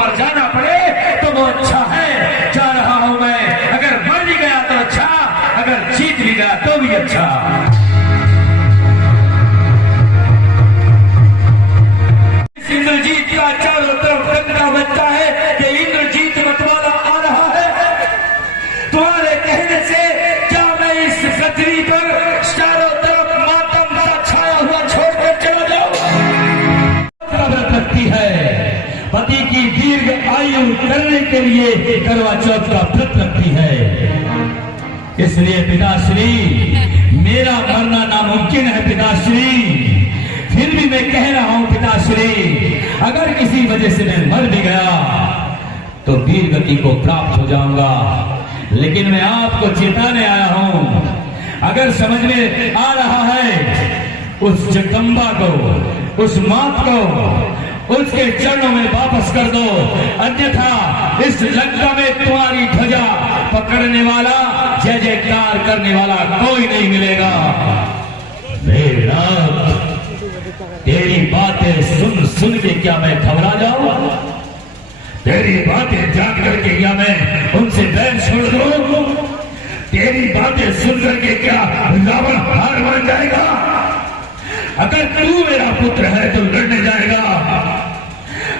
मर जाना पड़े तो वो अच्छा है। जा रहा हूं मैं, अगर मर भी गया तो अच्छा, अगर जीत भी गया तो भी अच्छा। इंद्रजीत का चारों तरफ डंका बजता है कि इंद्रजीत मतवाला आ रहा है। तुम्हारे कहने से क्या मैं इस पृथ्वी पर चारों तरफ मातम सा छाया हुआ छोड़कर चला जाऊं? व्रत रखती है, पति की दीर्घ आयु करने के लिए करवा चौथ का व्रत रखती है। इसलिए पिताश्री, मेरा मरना नामुमकिन है पिताश्री, फिर भी मैं कह रहा हूं पिताश्री, अगर किसी वजह से मैं मर भी गया तो वीर गति को प्राप्त हो जाऊंगा। लेकिन मैं आपको चेताने आया हूं, अगर समझ में आ रहा है उस जगदम्बा को, उस मात को उसके चरणों में वापस कर दो, अन्यथा इस लंका में तुम्हारी ध्वजा पकड़ने वाला, जय जयकार करने वाला कोई नहीं मिलेगा। मेरा तेरी बातें सुन सुन के क्या मैं घबरा जाऊं? तेरी बातें जान करके क्या मैं उनसे बैर छोड़ दूं? तेरी बातें सुन करके क्या रावण हार मान जाएगा? अगर तू मेरा पुत्र है तो लड़ने जाएगा,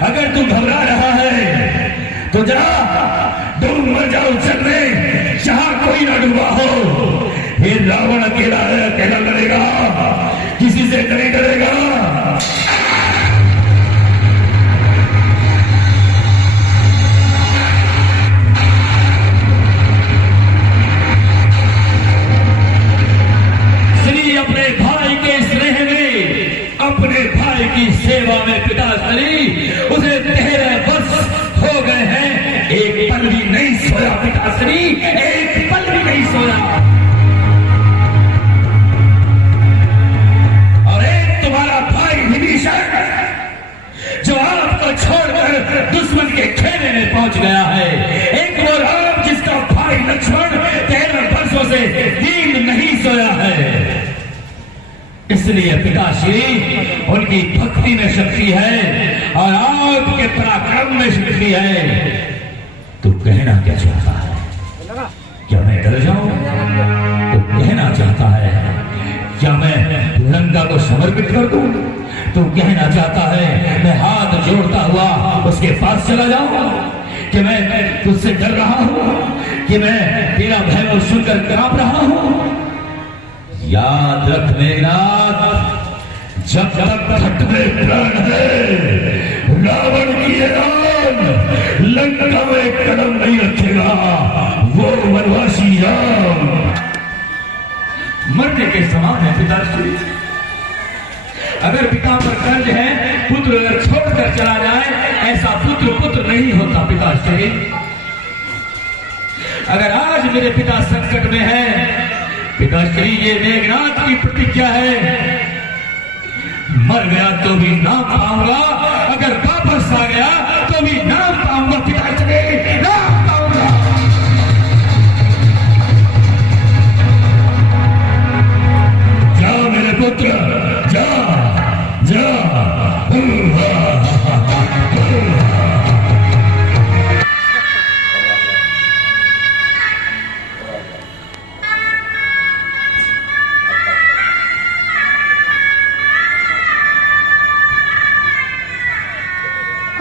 अगर तू घबरा रहा है तो जा डूब मर जाओ जग में, जहां कोई ना डूबा हो। ये रावण अकेला है, अकेला लड़ेगा, किसी से नहीं डरेगा। श्री अपने भाई के स्नेह में, अपने भाई की सेवा में पिताश्री, उसे 13 वर्ष हो गए हैं, एक पल भी नहीं सोया पिताश्री, एक पल भी नहीं सोया। और एक तुम्हारा भाई विभीषण जो आपको छोड़कर दुश्मन के खेमे में पहुंच गया है, एक वो राम जिसका भाई लक्ष्मण 13 वर्षों से नींद नहीं सोया है। इसलिए पिताश्री, उनकी भक्ति में शक्ति है और आपके पराक्रम में शक्ति है। तू कहना क्या चाहता है? क्या मैं डर जाऊं? तू कहना चाहता है क्या मैं लंका को समर्पित कर दूं? तू कहना चाहता है मैं हाथ जोड़ता हुआ उसके पास चला जाऊं? कि मैं तुझसे डर रहा हूं, कि मैं तेरा भय सुनकर कांप रहा हूं? याद रख मेघनाथ, जब तक घट में प्राण है, रावण की ऐलान लंका में कदम नहीं रखेगा वो वनवासी राम। मरने के समान है पिताश्री। अगर पिता पर कर्ज है, पुत्र अगर छोड़कर चला जाए, ऐसा पुत्र पुत्र नहीं होता पिताश्री। अगर आज मेरे पिता संकट में है पिताश्री, ये मेघनाथ की प्रतिज्ञा है, मर गया तो भी नाम पाऊंगा, अगर वापस आ गया तो भी नाम पाऊंगा पिताश्री, नाम पाऊंगा। जा मेरे पुत्र, जा जा।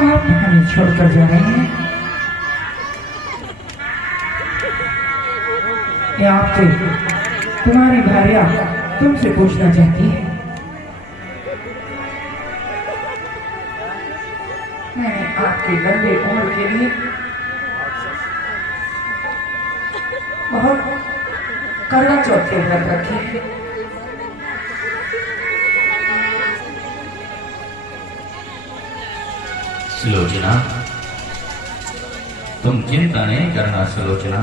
आप हमें छोड़कर जा रहे हैं? या आपसे तुम्हारी भार्या तुमसे पूछना चाहती है? मैंने आपकी लंबी उम्र के लिए बहुत करवा चौथ के व्रत रखे हैं। सुलोचना, तुम चिंता नहीं करना सुलोचना।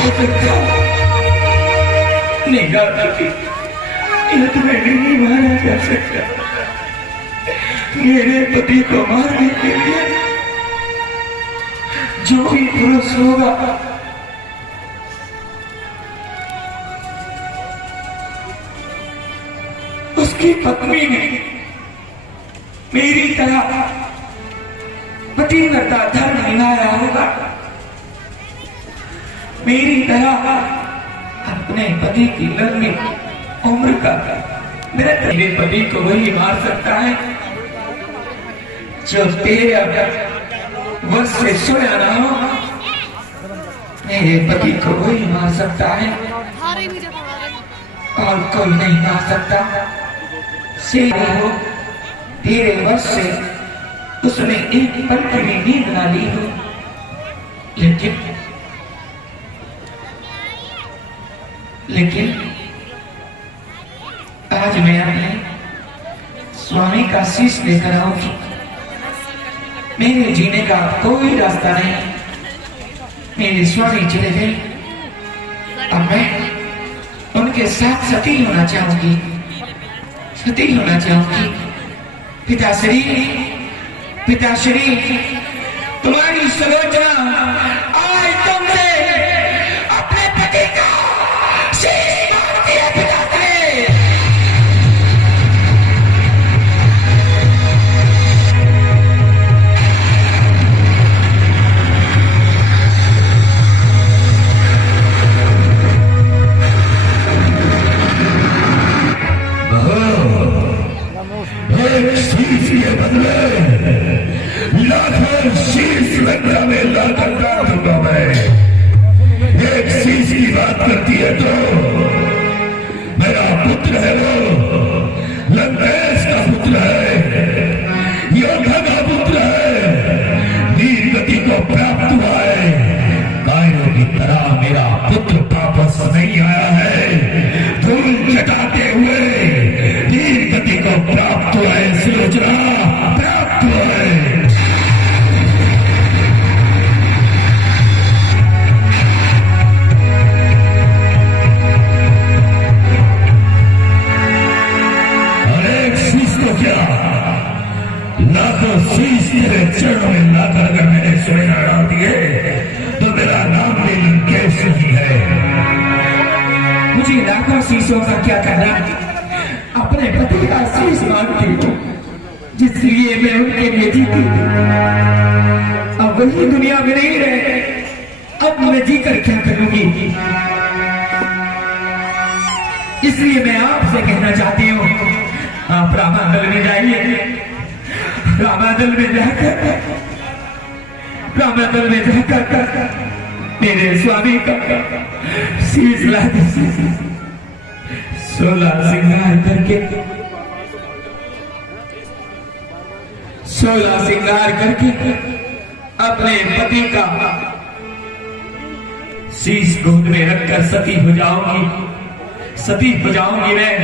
हो सकता, निगाह की लत में नहीं मारा जा सकता। मेरे पति को मारने के लिए जो भी पुरुष होगा उसकी पत्नी ने मेरी तरह पतिव्रता धर्म निभाया होगा, मेरी तरह अपने पति की लंबी उम्र का मेरे पति को वही मार सकता है जो 13 वर्ष से सोया ना हो। मेरे पति को वही मार सकता है और कोई नहीं मार सकता। से हो 13 वर्ष से उसने एक पल की भी नींद ना ली हो, लेकिन आज मैं अपने स्वामी का शीश लेकर आऊंगी। मेरे जीने का कोई रास्ता नहीं, मेरे स्वामी चले गए, अब मैं उनके साथ सती होना चाहूंगी, सती होना चाहूंगी। पिताश्री, पिताश्री, तुम्हारी सुलोचना आज तुमसे अपने पति का शीश मांगती है। पिताश्री, एक शीश के बदले लाखों शीश लंका में लाकर काट दूंगा मैं। एक शीश की बात करती है तो मेरा पुत्र है, वो लंकेश का पुत्र है, योद्धा का पुत्र है, वीर गति को प्राप्त हुआ है। कायरों की तरह मेरा पुत्र वापस नहीं आया है, धूल चटाते हुए वीर गति को प्राप्त हुआ है, सुलोचना प्राप्त हुआ है। लाखों शीश तेरे चरणों में लाकर अगर मैंने सोना डाल दिए तो मेरा नाम भी लंकेश ही है। मुझे लाखों शीशों का क्या करना, अपने पति का शीश मांगती हूँ जिसलिए मैं उनके लिए जीती। अब वही दुनिया में नहीं रहे, अब मैं जीकर क्या करूंगी। इसलिए मैं आपसे कहना चाहती हूँ, आप रामादल में जाइए, रामादल में जाकर, रामादल में जाकर मेरे स्वामी का शीश ला दीजिए। 16 श्रृंगार करके, 16 श्रृंगार करके अपने पति का शीश गोद में रखकर सती हो जाऊंगी, सती हो जाऊंगी, मैं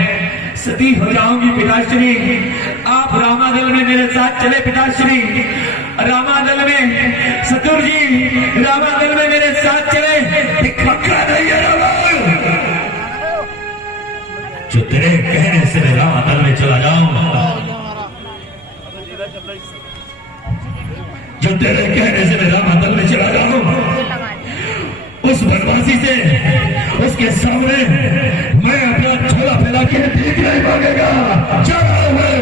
सती हो जाऊंगी। पिताश्री, आप रामादल में मेरे साथ चले। पिताश्री, रामादल में, सतुर जी रामादल में मेरे साथ चले। पक्का नहीं है जो तेरे कहने से मैं रामादल में चला जाऊं, जो तेरे कहने से मैं रामादल में चला जाऊं, उस बनवासी से, उसके सामने मैं अपना झोला फैला के ठीक नहीं मांगेगा। चला हुए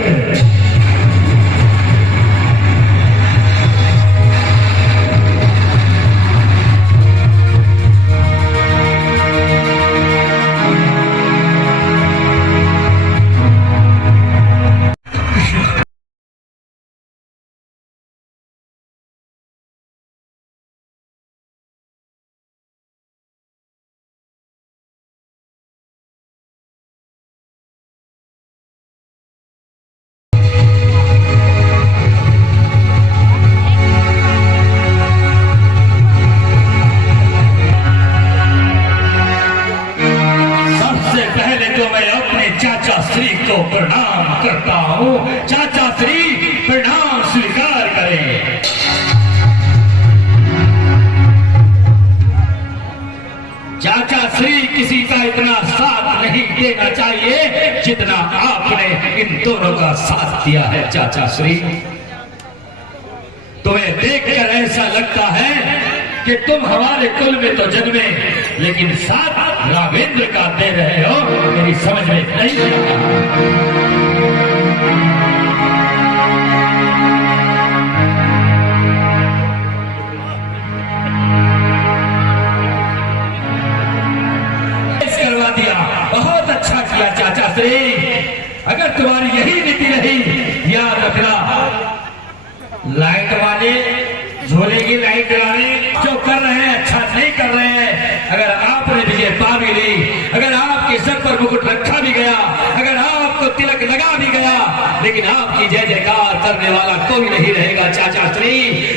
चाचा श्री को प्रणाम करता हूँ। चाचा श्री प्रणाम स्वीकार करें। चाचा श्री किसी का इतना साथ नहीं देना चाहिए जितना आपने इन दोनों का साथ दिया है चाचा श्री। तुम्हें देखकर ऐसा लगता है कि तुम हमारे कुल में तो जन्मे, लेकिन साथ राघवेंद्र का दे रहे हो, मेरी समझ में नहीं आता। करवा दिया, बहुत अच्छा किया चाचा श्री। अगर तुम्हारी यही नीति रही, याद रखना, लाइट वाले झोले की लाइट जलाने जो कर रहे हैं अच्छा नहीं कर रहे हैं। अगर आपने विजय पा भी ली, अगर आपके सर पर मुकुट रखा भी गया, अगर आपको तिलक लगा भी गया, लेकिन आपकी जय जयकार करने वाला कोई नहीं रहेगा चाचा श्री।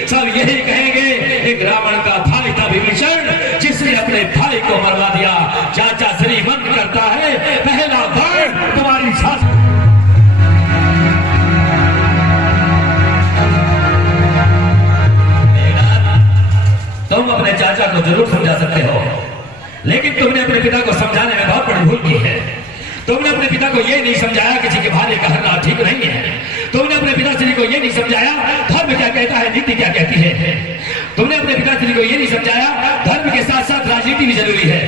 सब यही कहेंगे एक रावण का भाई था विभीषण, जिसने अपने भाई को मरवा दिया। चाचा श्री मन करता है पहला बाण तुम्हारी सास। तुम अपने चाचा को जरूर समझा सकते हो, लेकिन तुमने अपने पिता को समझाने में बहुत बड़ी भूल की है। तुमने अपने पिता को यह नहीं समझाया किसी के भाले का हरना ठीक नहीं है। तुमने अपने पिताश्री को यह नहीं समझाया धर्म क्या कहता है, नीति क्या कहती है। तुमने अपने पिताश्री को यह नहीं समझाया धर्म के साथ साथ राजनीति भी जरूरी है।